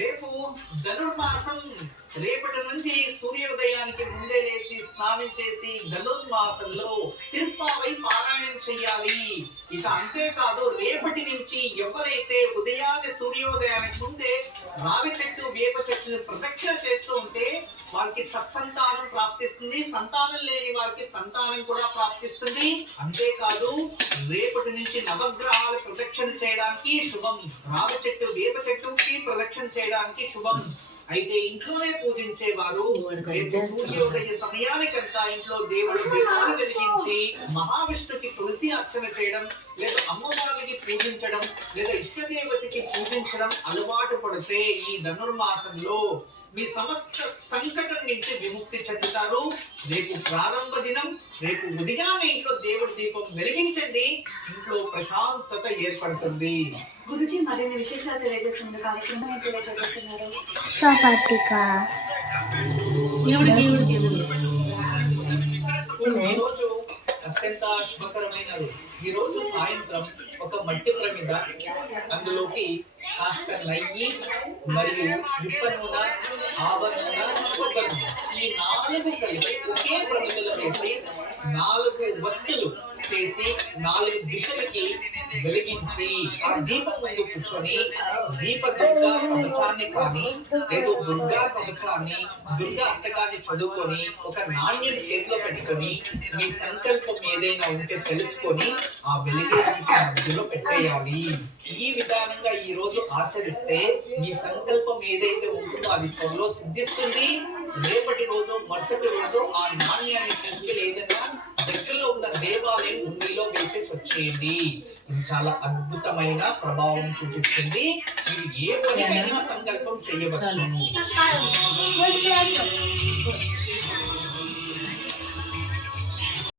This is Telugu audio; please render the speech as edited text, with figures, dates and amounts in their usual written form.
రేపు ధనుర్మాసం. రేపటి నుంచి సూర్యోదయానికి ముందే లేచి స్నానం చేసి ధనుర్మాసంలో తిరుప్పావై పారాయణం చెయ్యాలి. ఇక అంతేకాదు రేపటి నుంచి ఎవరైతే ఉదయాన్నే సూర్యోదయానికి ముందే రావి చెట్టు వేప చెట్టును ప్రదక్షిణ చేస్తూ ఉంటే వారికి సత్సంతానం ప్రాప్తిస్తుంది. సంతానం లేని వారికి సంతానం కూడా ప్రాప్తిస్తుంది. అంతేకాదు రేపటి నుంచి నవగ్రహాలు ప్రదక్షిణ చేయడానికి శుభం. రావి చెట్టు వేప చెట్టుకి ప్రదక్షిణ చేయడానికి శుభం. అయితే ఇంట్లోనే పూజించేవారు సూర్యోదయ సమయానికంతా ఇంట్లో దేవుడు దీపాలు వెలిగించి మహావిష్ణుకి తులసి అర్చన చేయడం, లేదా అమ్మవారికి పూజించడం, లేదా ఇష్టదేవతకి పూజించడం అలవాటు పడితే ఈ ధనుర్మాసంలో మీ సమస్త సంకటం నుంచి విముక్తి చెందుతారు. రేపు ప్రారంభ దినం. రేపు ఉదయాన్నే ఇంట్లో దేవుడి దీపం వెలిగించండి. ఇంట్లో ప్రశాంతత ఏర్పడుతుంది. గురుజీ మరిన్ని విశేషాలు తెలియజేస్తున్న కార్యక్రమం తెలియజేస్తున్నారు. ఈరోజు అత్యంత శుభకరమైన ఈ రోజు సాయంత్రం ఒక మట్టి ప్రమిద, అందులోకి కాస్త నెయ్యి మరియు విప్ప నూనె, ఆవ నూనె, కొబ్బరి నూనె, ఈ 4 కలిపి ఒకే ప్రమిదలో వేసి 4 వత్తులు చేసి 4 దిశలకి వెలిగించి ఆ దీపం ముందు కూర్చొని దీపదుర్గా కవచాన్ని కానీ లేదా దుర్గా కవచాన్ని, దుర్గా అష్టకాన్ని చదువుకొని ఒక నాణ్యం చేతిలో పెట్టుకొని మీ సంకల్పం ఏదైనా ఉంటే తెలుసుకొని ఆ వెలిగే మధ్యలో పెట్టేయాలి. ఈ విధానంగా ఈ రోజు ఆచరిస్తే మీ సంకల్పం ఏదైతే ఉంటుందో అది త్వరలో సిద్ధిస్తుంది. రేపటి రోజు మరుసటి రోజు ఆ నాణ్యాన్ని తీసుకెళ్ళి ఏదైనా దగ్గరలో ఉన్న దేవాలయం ఉండిలో వేసేసి వచ్చేయండి. ఇది చాలా అద్భుతమైన ప్రభావం చూపిస్తుంది. మీరు ఏ పనికైనా సంకల్పం చేయవచ్చు.